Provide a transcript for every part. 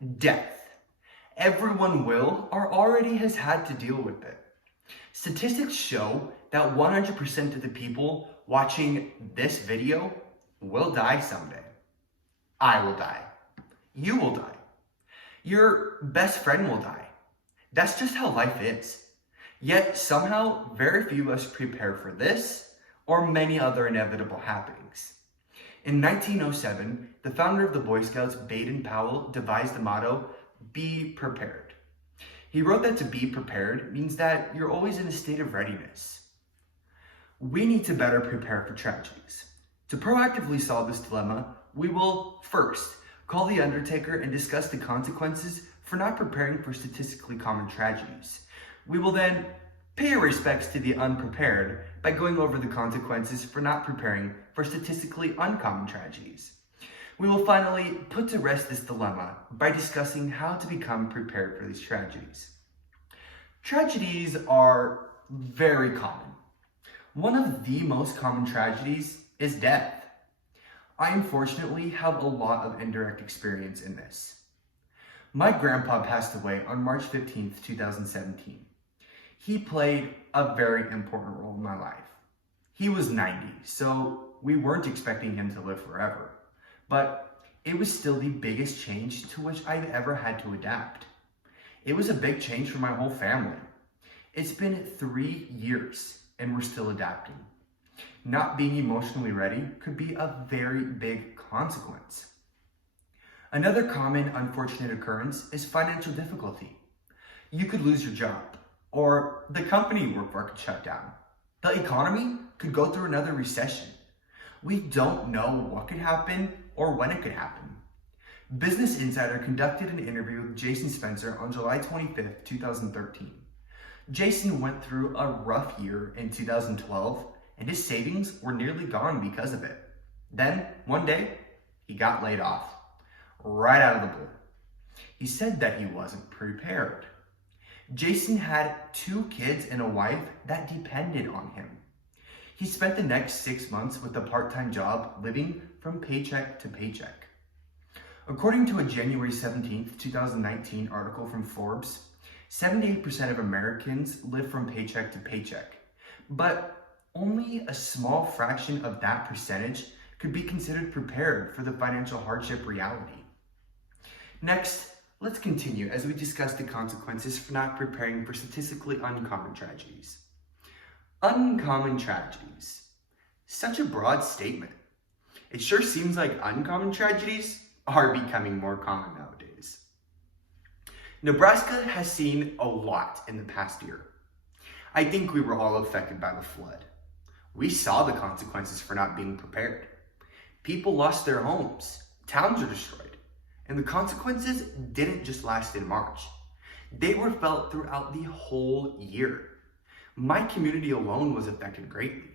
Death. Everyone will or already has had to deal with it. Statistics show that 100% of the people watching this video will die someday. I will die. You will die. Your best friend will die. That's just how life is. Yet somehow very few of us prepare for this or many other inevitable happenings. In 1907, the founder of the Boy Scouts, Baden-Powell, devised the motto, "Be prepared." He wrote that to be prepared means that you're always in a state of readiness. We need to better prepare for tragedies. To proactively solve this dilemma, we will first call the undertaker and discuss the consequences for not preparing for statistically common tragedies. We will then pay our respects to the unprepared by going over the consequences for not preparing for statistically uncommon tragedies. We will finally put to rest this dilemma by discussing how to become prepared for these tragedies. Tragedies are very common. One of the most common tragedies is death. I unfortunately have a lot of indirect experience in this. My grandpa passed away on March 15th, 2017. He played a very important role in my life. He was 90, so we weren't expecting him to live forever. But it was still the biggest change to which I've ever had to adapt. It was a big change for my whole family. It's been 3 years and we're still adapting. Not being emotionally ready could be a very big consequence. Another common unfortunate occurrence is financial difficulty. You could lose your job, or the company you work for could shut down. The economy could go through another recession. We don't know what could happen or when it could happen. Business Insider conducted an interview with Jason Spencer on July 25th, 2013. Jason went through a rough year in 2012, and his savings were nearly gone because of it. Then, one day, he got laid off, right out of the blue. He said that he wasn't prepared. Jason had 2 kids and a wife that depended on him. He spent the next 6 months with a part-time job, living from paycheck to paycheck. According to a January 17th, 2019 article from Forbes, 78% of Americans live from paycheck to paycheck, but only a small fraction of that percentage could be considered prepared for the financial hardship reality. Next, let's continue as we discuss the consequences for not preparing for statistically uncommon tragedies. Uncommon tragedies. Such a broad statement. It sure seems like uncommon tragedies are becoming more common nowadays. Nebraska has seen a lot in the past year. I think we were all affected by the flood. We saw the consequences for not being prepared. People lost their homes, towns were destroyed, and the consequences didn't just last in March. They were felt throughout the whole year. My community alone was affected greatly.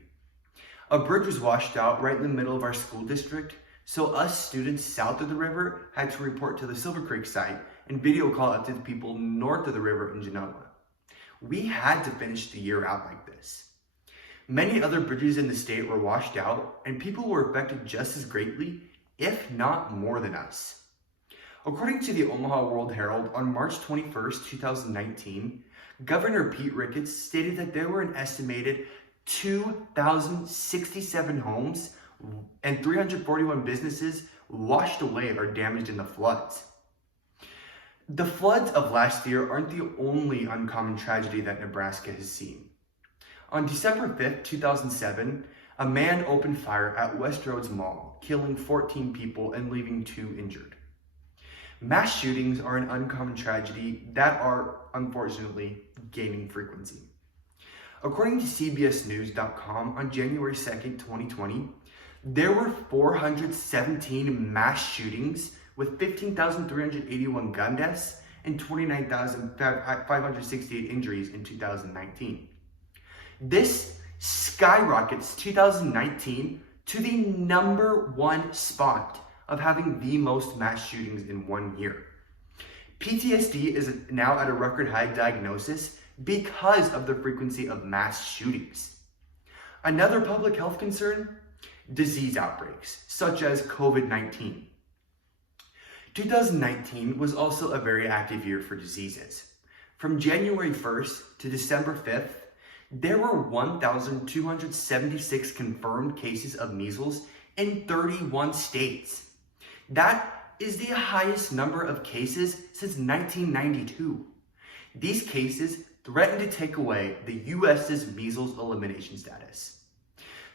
A bridge was washed out right in the middle of our school district, so us students south of the river had to report to the Silver Creek site and video call out to the people north of the river in Genoa. We had to finish the year out like this. Many other bridges in the state were washed out, and people were affected just as greatly, if not more than us. According to the Omaha World Herald, on March 21st, 2019, Governor Pete Ricketts stated that there were an estimated 2,067 homes and 341 businesses washed away or damaged in the floods. The floods of last year aren't the only uncommon tragedy that Nebraska has seen. On December 5th, 2007, a man opened fire at Westroads Mall, killing 14 people and leaving 2 injured. Mass shootings are an uncommon tragedy that are, unfortunately, gaining frequency. According to CBSNews.com, on January 2nd, 2020, there were 417 mass shootings with 15,381 gun deaths and 29,568 injuries in 2019. This skyrockets 2019 to the #1 spot of having the most mass shootings in 1 year. PTSD is now at a record high diagnosis because of the frequency of mass shootings. Another public health concern, disease outbreaks, such as COVID-19. 2019 was also a very active year for diseases. From January 1st to December 5th, there were 1,276 confirmed cases of measles in 31 states. That is the highest number of cases since 1992. These cases threaten to take away the US's measles elimination status.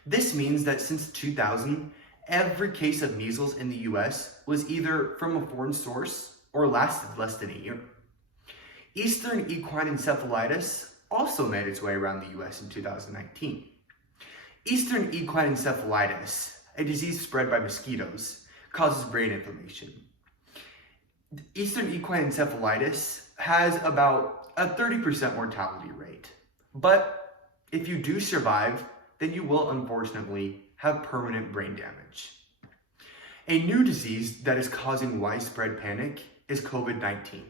This means that since 2000, every case of measles in the US was either from a foreign source or lasted less than a year. Eastern equine encephalitis also made its way around the US in 2019. Eastern equine encephalitis, a disease spread by mosquitoes, causes brain inflammation. Eastern equine encephalitis has about a 30% mortality rate. But if you do survive, then you will unfortunately have permanent brain damage. A new disease that is causing widespread panic is COVID-19.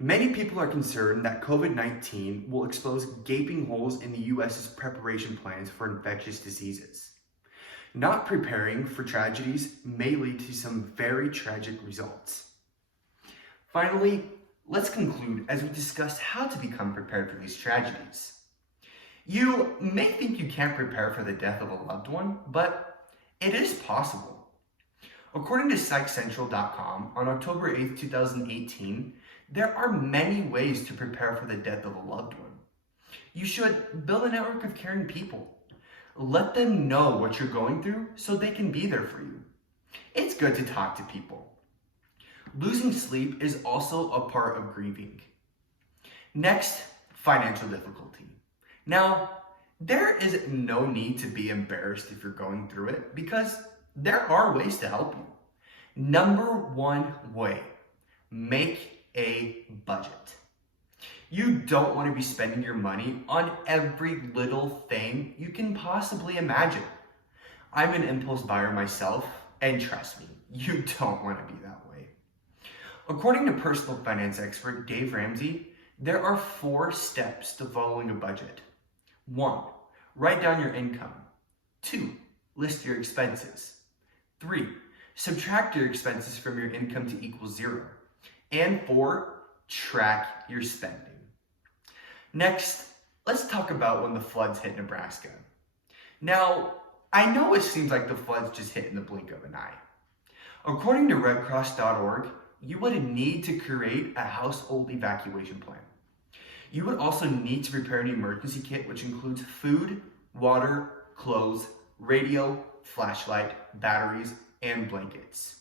Many people are concerned that COVID-19 will expose gaping holes in the US's preparation plans for infectious diseases. Not preparing for tragedies may lead to some very tragic results. Finally, let's conclude as we discuss how to become prepared for these tragedies. You may think you can't prepare for the death of a loved one, but it is possible. According to PsychCentral.com, on October 8th, 2018, there are many ways to prepare for the death of a loved one. You should build a network of caring people. Let them know what you're going through so they can be there for you. It's good to talk to people. Losing sleep is also a part of grieving. Next, financial difficulty. Now, there is no need to be embarrassed if you're going through it because there are ways to help you. Number one way, make a budget. You don't want to be spending your money on every little thing you can possibly imagine. I'm an impulse buyer myself, and trust me, you don't want to be that way. According to personal finance expert Dave Ramsey, there are 4 steps to following a budget. 1, write down your income. 2, list your expenses. 3, subtract your expenses from your income to equal 0. And 4, track your spending. Next, let's talk about when the floods hit Nebraska. Now, I know it seems like the floods just hit in the blink of an eye. According to redcross.org, you would need to create a household evacuation plan. You would also need to prepare an emergency kit, which includes food, water, clothes, radio, flashlight, batteries, and blankets.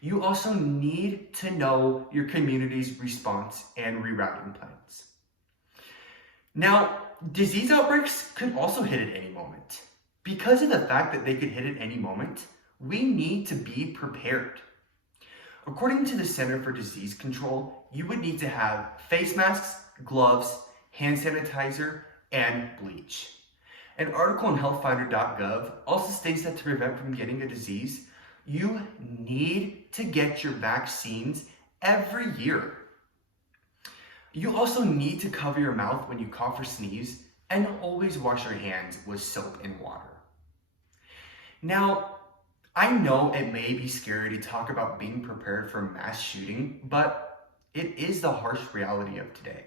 You also need to know your community's response and rerouting plans. Now, disease outbreaks could also hit at any moment. Because of the fact that they could hit at any moment, we need to be prepared. According to the Center for Disease Control, you would need to have face masks, gloves, hand sanitizer, and bleach. An article on healthfinder.gov also states that to prevent from getting a disease, you need to get your vaccines every year. You also need to cover your mouth when you cough or sneeze, and always wash your hands with soap and water. Now, I know it may be scary to talk about being prepared for mass shooting, but it is the harsh reality of today.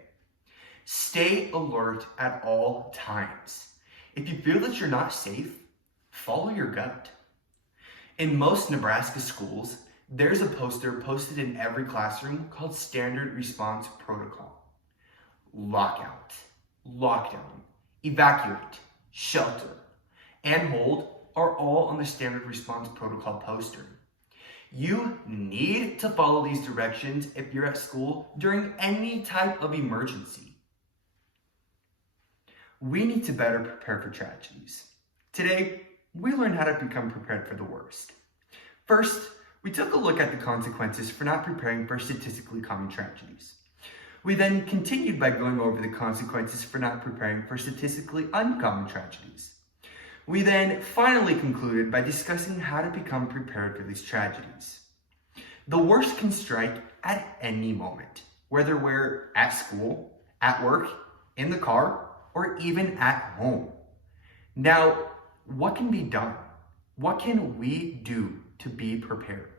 Stay alert at all times. If you feel that you're not safe, follow your gut. In most Nebraska schools, there's a poster posted in every classroom called Standard Response Protocol. Lockout, lockdown, evacuate, shelter, and hold are all on the Standard Response Protocol poster. You need to follow these directions if you're at school during any type of emergency. We need to better prepare for tragedies. Today, we learned how to become prepared for the worst. First, we took a look at the consequences for not preparing for statistically common tragedies. We then continued by going over the consequences for not preparing for statistically uncommon tragedies. We then finally concluded by discussing how to become prepared for these tragedies. The worst can strike at any moment, whether we're at school, at work, in the car, or even at home. Now, what can be done? What can we do to be prepared?